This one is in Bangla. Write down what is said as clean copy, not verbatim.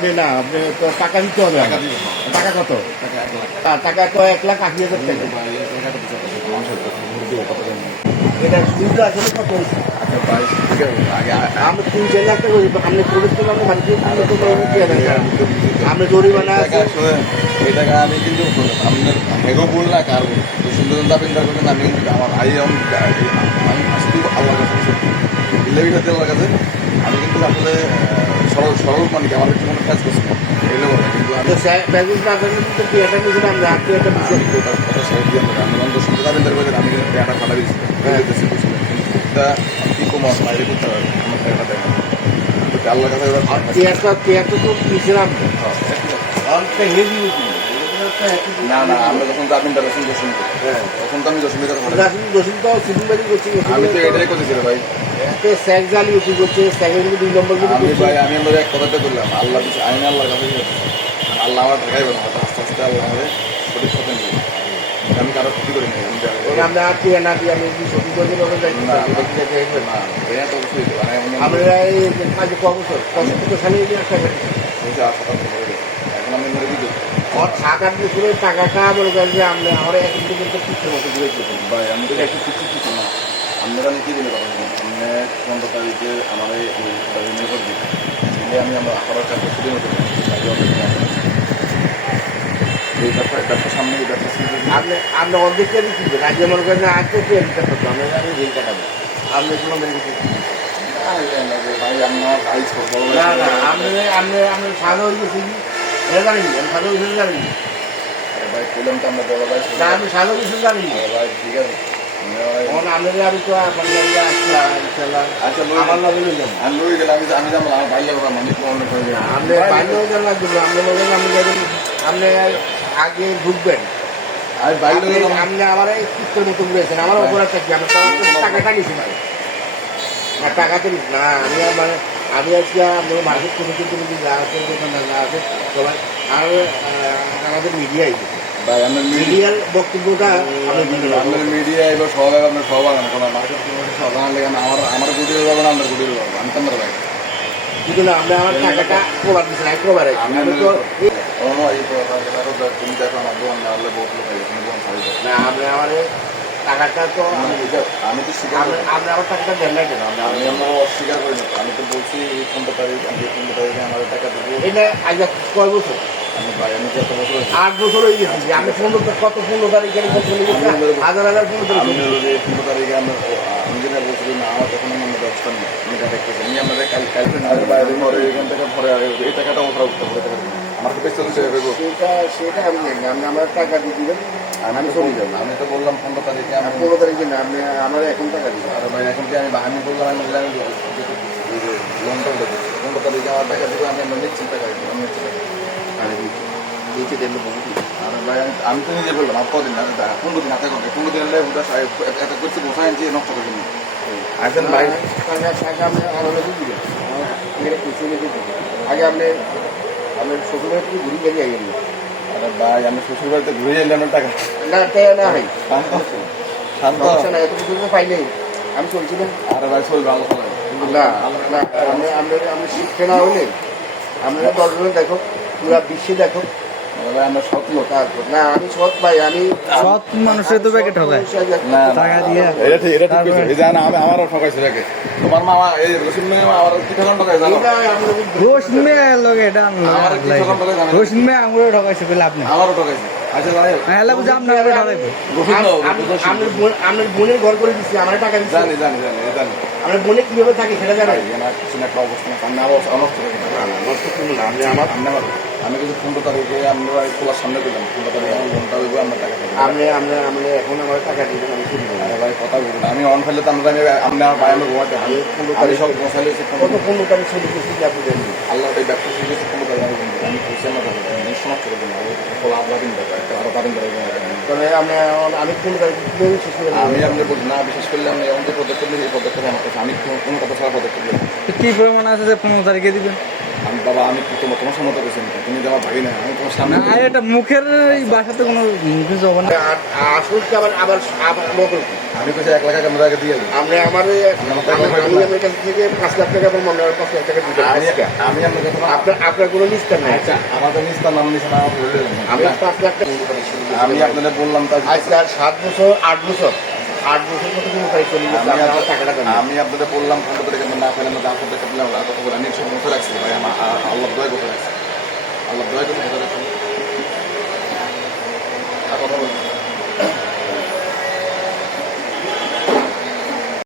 আপনি না আপনি তো টাকা দিতে হবে। টাকা কত? টাকা তো 1,80,000 টাকা। এটা সুবিধা আসলে কত হয়েছে? আমি 3-4 লাখ টাকা আপনি পুলিশ তো আপনি আপনি জরিমানা এই টাকা আমি কিন্তু আপনার হেগো বল না কার বল সুন্দর দাবিন্দার করতেন আমি কিন্তু আমার ভাই আমি আসলে আল্লাহর কাছে ইলেভি খাতে আল্লাহর কাছে আমি কিন্তু আসলে সরল সরল মানে কি আমার একটু কোনো কাজ করছি না এগুলো বলে কিন্তু আমি ব্যাগেজ না করলে তো কি এটা নিয়েছিল আমরা আপনি একটা বিষয় কথা সাইড দিয়ে আমি অন্ত সুন্দর দাবিন্দার করতেন আমি কিন্তু টাকাটা ফাটা দিয়েছি এটা কি কমাস বাইরে করতে হবে আমার টাকাটা দেয় আল্লাহর কাছে চেয়ারটা তো নিয়েছিলাম অনেকটা হেভি না না আমরা যখন দাবিন্দার রসুন দোষণ তখন তো আমি দশমীর কথা দোষণ তো সিভিল করছি আমি তো এটাই করতেছি ভাই স্যাক জালি উঠি করছে স্যাকের 2 নম্বর আমি ভাই আমি আমরা এক কথাটা বললাম আল্লাহ দিচ্ছে আইন আল্লাহর কাছে আল্লাহ আমার ঢাকাইবে না আস্তে আস্তে আল্লাহ আমাদের সঠিক কথা নিয়ে আমি কারো ক্ষতি করি নাই আমরা না দিয়ে আমি সত্যি করে দেবো আমরা এই কাজে কবছর সালে এখন আমি মরে দিতে থাকার পিছনে টাকাটা বলে গেল যে আমরা আমরা এখন পর্যন্ত পিঠের মতো ঘুরে ভাই আমি তো একটু কিছু কিছু না আপনারা আমি কী দিলে কথা সামনে 15 তারিখে আমার এই নির্ভর দিই দিলে আমি আমার আপার কাছে শুরু হতে এই ব্যবসা সামনে এই ব্যবসা আপনি আপনি অর্ধেকটা দিচ্ছেন আজকে মনে করেন আজ তো ট্রেনটা করতো আমি রেল কাটাবো আপনি কোনো মেরে কিছু ভাই আমার আইস না না আপনি আপনি আপনি সাদা হয়ে গেছি এটা জানি আমি সাদা হয়েছে জানি ভাই বললাম তো আমরা বড় ভাই না আমি সাদা হয়েছে জানি ভাই ঠিক আছে আপনাদের আমি তো আমার লাগে আমি লই গেলাম আমি যাবো আমার ভাই যাবো মানে অন্য করে আপনি বাইরে যান লাগবে আপনি বললেন আপনি যাবেন আপনি আগে ঢুকবেন আর বাইরে আপনি আমার এই কুত্তের মতো ঘুরেছেন আমার অপরাধ থাকবে আমি টাকাটা নিয়েছি না আর টাকা তো নিস না আমি মানে আমি আজকে আপনার মার্কেট কমিটি তুমি যা আছে দোকান যা আছে সবাই আর আমাদের মিডিয়াই ভাই আপনার মিডিয়ার বক্তব্যটা আমি আপনার মিডিয়া এবার সবাই আপনার সবাই মার্কেট কমিটি সব লাগে আমার গুটির যাবো না আপনার গুটির যাবো আমি তো ভাই কিন্তু না আমরা আমার টাকাটা কবার দিচ্ছি না কবার আমি তো তুমি দেখো আমার দোকান না হলে বহুত লোক না আপনি আমার টাকাটা তো আমি তো স্বীকার আপনি আমার টাকাটা দেন না কেন আমি আমরা অস্বীকার করি না আমি তো বলছি এই 15 তারিখ আমি 15 তারিখে আমার টাকা দেবো এটা আজ কয় বছর আমি ভাই আমি কত বছর 8 বছর হয়ে গেছি আমি 15 তারিখে হাজার 15 তারিখে আমরা আমি যেটা বলছি না আমার তখন আমার ব্যবস্থা নেই আমি এটা দেখতেছি আমি আপনাদের কালকে বাইরে ঘরে এখান থেকে ঘরে এই টাকাটা ওঠা উঠতে পারে আমার তো বেশি সেটা আমি জানি আপনি আমার টাকা দিয়ে দিবেন আমি চলে যাবো আমি তো বললাম 15 তারিখে আমি 15 তারিখে না আপনি আমার এখন টাকা দিবেন আর ভাই এখন কি আমি বললাম আমি লোনটা দেবো 15 তারিখে আমার টাকা দেবো আমি আপনার নিচ্ছি টাকা আমি দিয়েছি দেন বহু আর ভাই আমি তো নিজে বললাম আর কদিন না 15 দিন হাতে করবে 15 দিন হলে ওটা এত করছি বসা আনছি নষ্ট করে দিন আসেন ভাই টাকা আপনি আরো দিয়ে দিবেন আগে আপনি আপনার শ্বশুরের থেকে ঘুরি গেলে আইবেন না আরে ভাই আমি শ্বশুর বাড়িতে ঘুরে এলাম আমার টাকা না না ভাই শান্ত না এত কিছু পাইলে আমি চলছি না আরে ভাই শরীর ভালো না আপনি শিখতে না হলে আপনারা 10 জনে দেখো পুরা বিশ্বে দেখো ভাই আমরা সৎ লোক না আমি সৎ ভাই আমি সৎ মানুষের তো প্যাকেট হবে টাকা দিয়ে এটা ঠিক এই জানা আমি আমারও ঠকাইছে রাখে তোমার মামা এই রসুন মে আমার কি ঠকান ঠকাই জানো রোশন মে লগে এটা আমার কি ঠকান ঠকাই জানো রোশন মে আমরে ঠকাইছে বলে আপনি আমারও ঠকাইছে আচ্ছা যাই হোক হ্যাঁ বুঝা আপনি আমরে ঠকাইবে আপনার বোনের ঘর করে দিচ্ছি আমার টাকা দিচ্ছি জানি আমার বোনে কিভাবে থাকে সেটা জানাই কিছু না একটা অবস্থা সামনে আরো অনর্থ নষ্ট করুন না আপনি আমার আমি কিন্তু 15 তারিখে আমরা খোলার সামনে দিলাম 15 তারিখে আমার লোনটা হইব আমরা টাকা আপনি এখন আমার টাকা দিবেন আমি শুনবো আরে ভাই কথা বলুন আমি অন ফেলে তো আমরা আপনি আমার ভাই আমি ঘুমাতে আমি 15 তারিখ সব মশাইলে কত 15 তারিখ চলে গেছি যে আপনি জানেন আল্লাহ এই ব্যবসা শুরু করেছে 15 তারিখ আমি খুশি আমার কথা আমি সমাপ্ত করে দিলাম খোলা আপনার দিন দেবো একটা আরো দাঁড়িয়ে তাহলে আমি 15 তারিখ কিভাবে শেষ করে আমি আপনি বলছি না বিশেষ করলে আমি এমন যে পদক্ষেপ নিই এই পদক্ষেপ আমার কাছে আমি কোনো কথা ছাড়া পদক্ষেপ নেই কি প্রমাণ আছে যে 15 তারিখে দিবেন আমি বাবা আমি তোমার সমত পেয়েছি তুমি যে আমার ভাগি না আমি তোমার সামনে না এটা মুখের এই ভাষাতে কোনো মুখে জবান আসল কি আবার আবার আবার আমি কইছি 1 লাখ টাকা আমরা আগে দিয়ে দিই। আমরা আমার আমি আমার কাছ থেকে 5 লাখ টাকা এবং মনে হয় 5 লাখ টাকা দিতে আমি আপনার কথা আপনার কোনো নিস্তার নাই আমাদের নিস্তার নাম নিছে না আমার বলে দিলাম। আমি 5 লাখ টাকা আমি আপনাদের বললাম তার আজকে আর 7 বছর 8 বছর মতো কোনো উপায় চলে গেছে আমার টাকাটা দেন আমি আপনাদের বললাম 15 তারিখে না ফেলে না 10 টাকা দিলাম আর কথা বলে আমি 100 বছর রাখছি ভাই আমার আল্লাহ দয়া করে রাখছি আল্লাহ দয়া করে কথা রাখছি আর কথা বলুন